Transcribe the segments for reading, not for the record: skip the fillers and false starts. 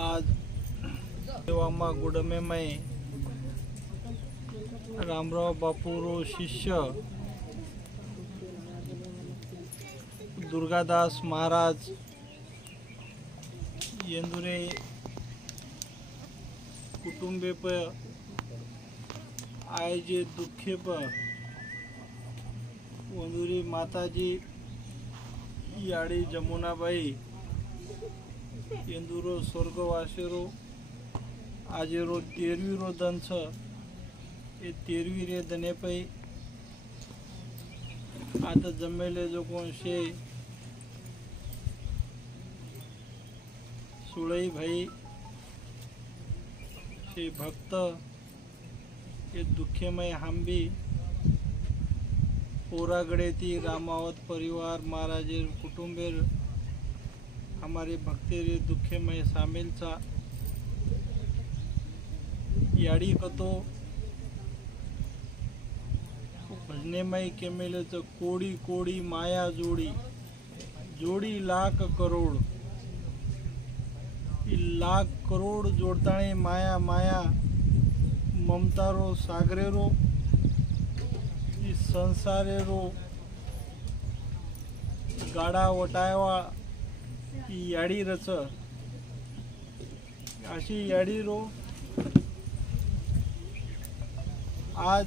आज देवामा गुडमेमय रामराव बापूरो शिष्य दुर्गादास महाराज येंदुरे कुटुंबे प आयोजित दुखे प वंदुरी माताजी याड़ी जमुनाबाई येंदुरो स्वर्गवासेरो आजेरो 13वी रो दन छ। ये 13वी रे दने पै आता जमेले जो कोण शे सुळई भाई शे भक्त ये दुखेमय हांबी पोरागड़े थी रामावत परिवार महाराजेर कुटुंबेर हमारे भक्तेरे दुखेमय शामिल था। याड़ी कतो भजनेमय केमेले तो कोड़ी कोड़ी माया जोड़ी जोड़ी लाख करोड़ लाख करोड़ जोड़ताणे माया माया ममतारो सागरेरो संसारेरो गाडा वटायवा याडी रच अशी याडी रो आज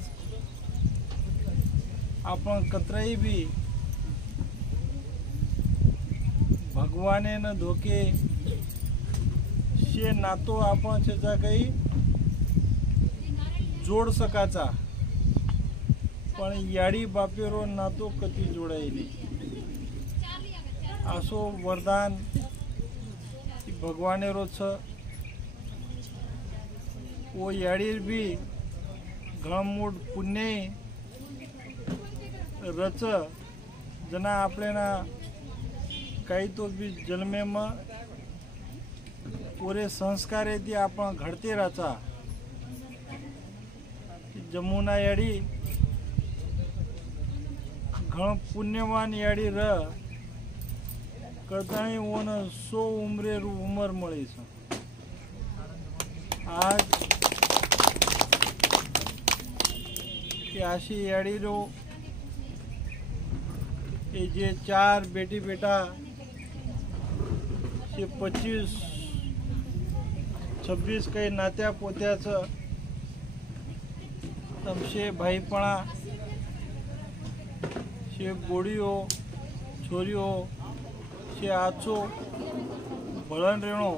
आपण कतराई भी भगवाने न धोके शे नातो आपण त्याचा काही जोड सकाचा पण याडी बापेरो नातो कधी जोडायले असो वरदान भगवाने रो छ। वो याडीर भी घणमूड पुण्य रच जना आपल्याना काही तो भी जन्मे में पुरे संस्कार येते आपण घडते राचा जमुना याडी घण पुण्यवान याडी र करताणी ओन 100 उमरे रू उमर मळी छ। आज अशी याडी रो ये जे 4 बेटी बेटा से 25 26 काही नात्या पोत्याचं तमशे भाईपणा शे बोडियो छोरियो शे आचो बळण रेणो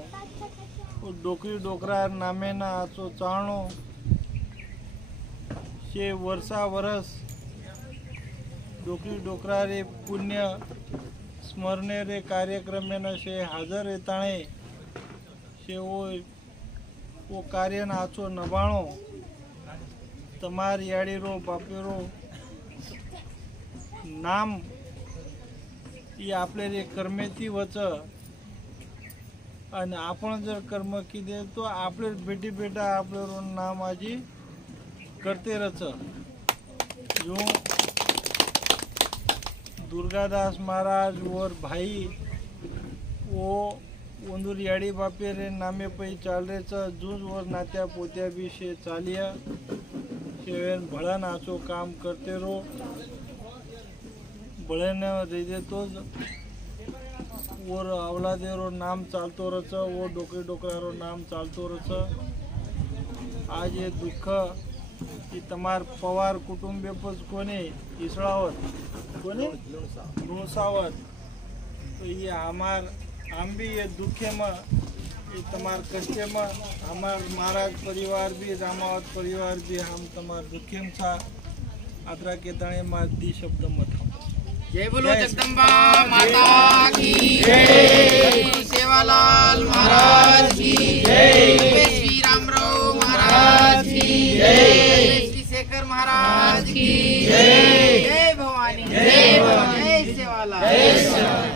डोकरी डोकरा नामे ना आचो चाणो शे वर्षा वरस डोकरी डोकरा रे पुण्य स्मरणे रे कार्यक्रमे न शे हाजर येताणे शे वो कार्य ना आचो नभाणो तमार याडी रो बापेरो नाम ये आपले रे कर्मेती वच आणि आपण जर कर्म किदे तो आपले बेटी बेटा आपले रो नाम आजी करते रच। जो दुर्गादास महाराज और भाई वो वंदुर याडी बापे रे नामे पै चाल रे च जूज और नात्या पोत्या भी शे चालिया शेवेन भळन आचो काम करते रो बळेन दे देतो और अवलादेरो नाम चालतो रच वो डोकरी डोकरारो नाम चालतो रच। आज ये दुःख की तमार पवार कुटुंबे पच कोने इसळावत कोने नुसावत तो ये हमार हम भी ये दुखे में ये तमार कष्टे में हमार महाराज परिवार भी रामावत परिवार भी हम तमार दुखे में था आदरा के तणे मादी शब्द मत जय बोलो जगदम्बा माता की जय, सेवालाल महाराज की जय, श्री रामराव महाराज की जय, श्री शेखर महाराज की जय, जय भवानी जय भवानी जय सेवालाल जय सेवालाल।